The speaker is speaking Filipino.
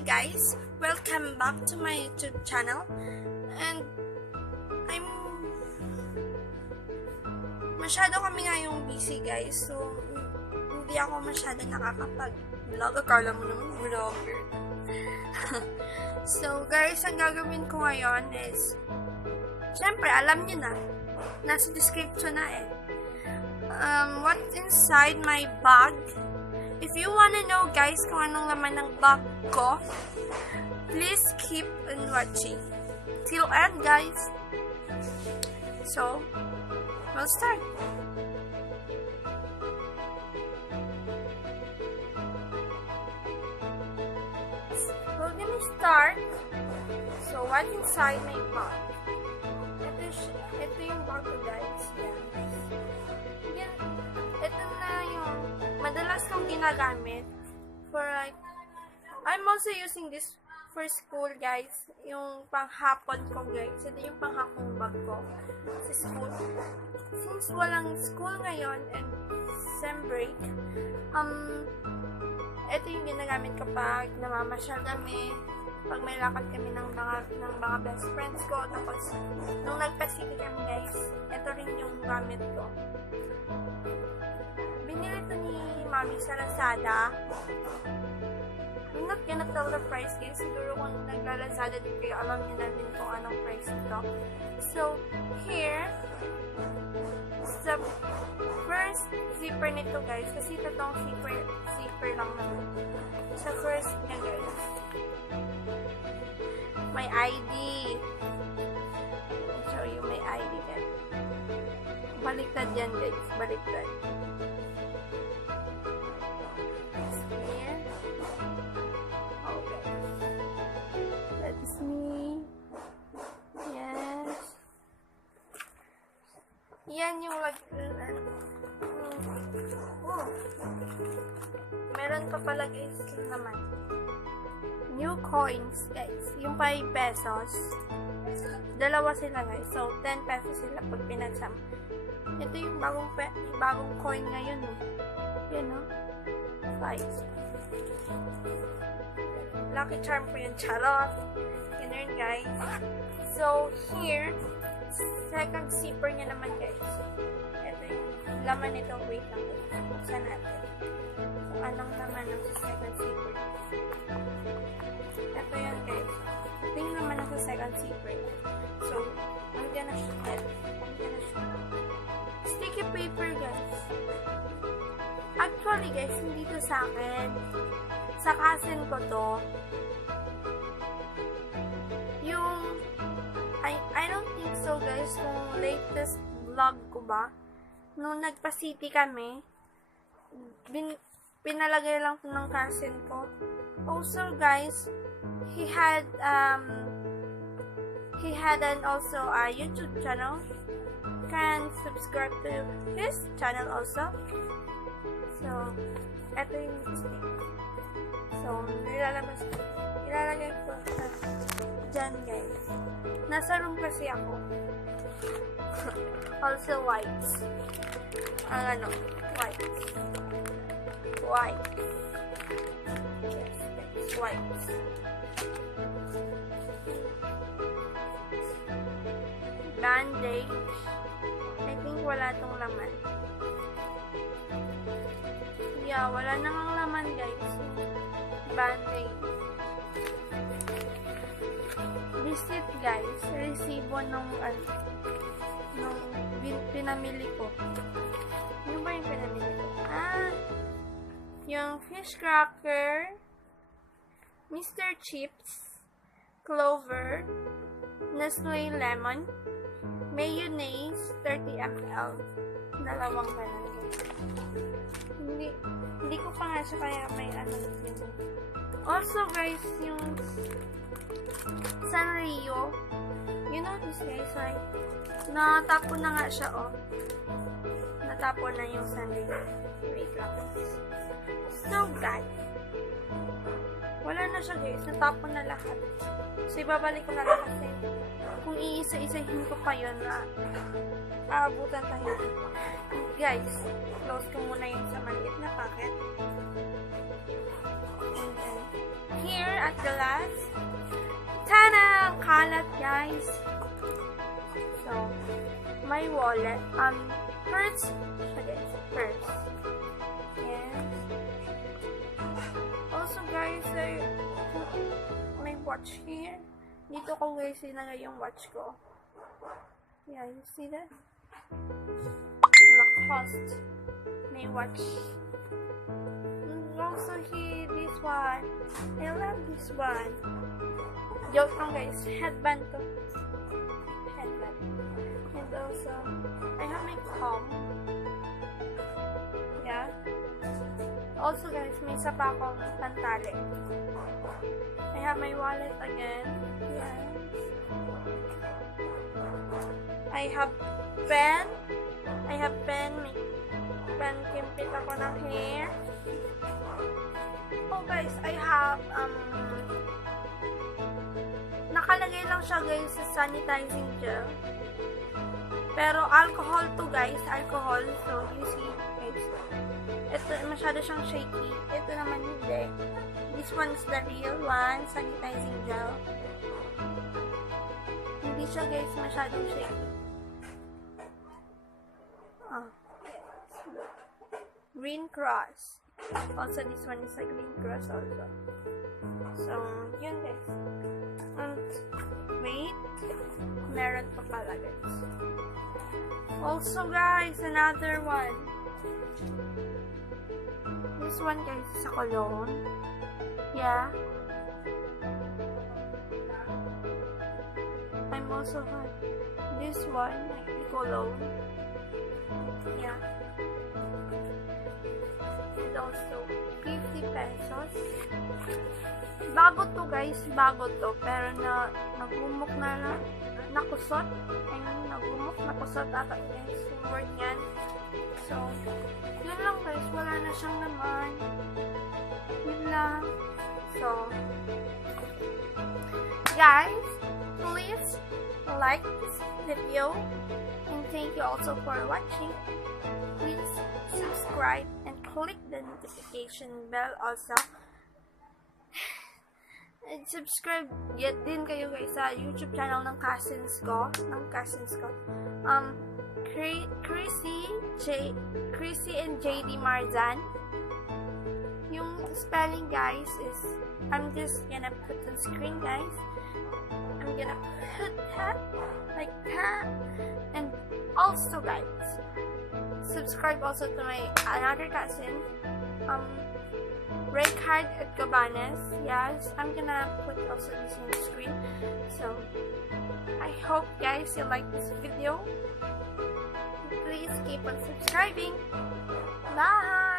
Hi guys! Welcome back to my YouTube channel. And masyado kami ngayong busy guys. So, hindi ako masyado nakakapag-vlog. Akala mo naman vlogger. So guys, ang gagawin ko ngayon is, syempre, alam nyo na. Nasa description na eh. What's inside my bag. If you wanna know guys kung anong laman ng bag ko, please keep on watching till end guys. So, we'll start. We're gonna start. So, what's inside my bag? Ito yung bag ko guys. Yan. Ito na yung madalas kong ginagamit for like, I'm also using this for school guys, yung panghapon ko guys. Ito yung panghapong bag ko sa school. Since walang school ngayon and sem break, ito yung ginagamit kapag namamasyal kami, pag may lakad kami ng mga best friends ko. Tapos nung nagpa-city kami guys, ito rin yung gamit ko. Binili ito ni Mami sa Lazada. I'm not gonna tell the price guys. Siguro kung nagla-Lazada din kayo, alam niyo na din kung anong price ito. So, here, sa first zipper nito guys, kasi totoong zipper lang naman. Sa first niya guys, may ID. I'll show you my ID guys. Baliktad yan guys, baliktad. Here. Okay. That's me. Yes. Yan yung meron pa pala guys naman. New coins guys. Yung 5 pesos. Dalawa sila guys. So, 10 pesos sila pag pinagsama. Ito yung bagong coin ngayon. Yan o. 5. Lucky charm po yung charot. Ganun guys. So, here, second zipper niya naman guys. Ito yung laman nito. Wait lang. Buksan natin. Kung anong laman ng second zipper. Ito yan guys. Ito yung laman ng second zipper. So, I'm gonna shoot it. Sticky paper guys. Actually guys, hindi to sa akin. Sa cousin ko to. Yung I don't think so guys, nung latest vlog ko ba, nung nagpa-city kami, pinalagay lang to ng cousin ko. Also guys, he had an also a YouTube channel. Can subscribe to his channel also. So, eto yung stick. So, ilalagay ko dyan guys. Nasa room kasi ako. Also whites. White. Yes, it's whites. Bandage. I think wala tong laman. Yeah, wala nang laman guys. Bandage. Receipt guys. Resibo nung pinamili ko. Ano ba yung pinamili ko? Yung fish cracker, Mr. Chips, Clover, Nestle Lemon, mayonnaise, 30 ml. Dalawang ganun. Hindi ko pa nga siya kaya may ano dito. Also guys, yung Sanrio, you know this guys, right? Natapon na nga siya, oh. Natapon na yung Sanrio. Wait lang. So guys, wala na siya guys. Natapon na lahat. So ibabalik ko na lang kasi kung iisa-isahin ko pa yun na aabutan tayo. Guys, close ko muna yung sa maliit na packet. And then, here, at the last. Tada! Kalat, guys. So, my wallet. Purse. Purse. Yes. Also, guys, may watch here. Dito ko, guys, sinagay yung watch ko. Yeah, you see that? Lacoste. May watch. And also here, this one. I love this one. Joke lang, guys. Headband to. Headband. And also, I have my comb. Yeah. Also, guys, may isa pa akong pantali. I have my wallet again. Yes. I have pen. May pen. Kimpit ako ng hair. Oh, guys, I have, nakalagay lang siya, guys, sa sanitizing gel. Pero alcohol to, guys. Alcohol. So, you see, guys. Ito, masyado siyang shaky. Ito naman hindi. This one is the real one. Sanitizing gel. Hindi siya, guys, masyadong shaky. Green cross. Also, this one is a green cross also. So, yun, guys. And, wait. Meron pa pala, guys. Also, guys, another one. This one, guys, is a cologne. Yeah. I'm also had this one, like the cologne. Yeah. And also, 50 pesos. Bago to, guys. Bago to. Pero nagumok na lang. Nakusot. Ayun, nagumok. Nakusot ata. Guys, yung word yan. So, yun lang, guys. Wala na siyang naman. Yun lang. So, guys, please like this video. And thank you also for watching. Please subscribe and click the notification bell also. And subscribe din kayo, guys, sa YouTube channel ng cousins ko. Krissy and Jadee Marzan. Yung spelling, guys, is, I'm just gonna put on screen, guys. I'm gonna put that like that. And also, guys, subscribe also to my another cousin, Reycard Etcobanez. Yes, I'm gonna put also this on the screen. So, I hope, guys, you like this video. Please keep on subscribing. Bye!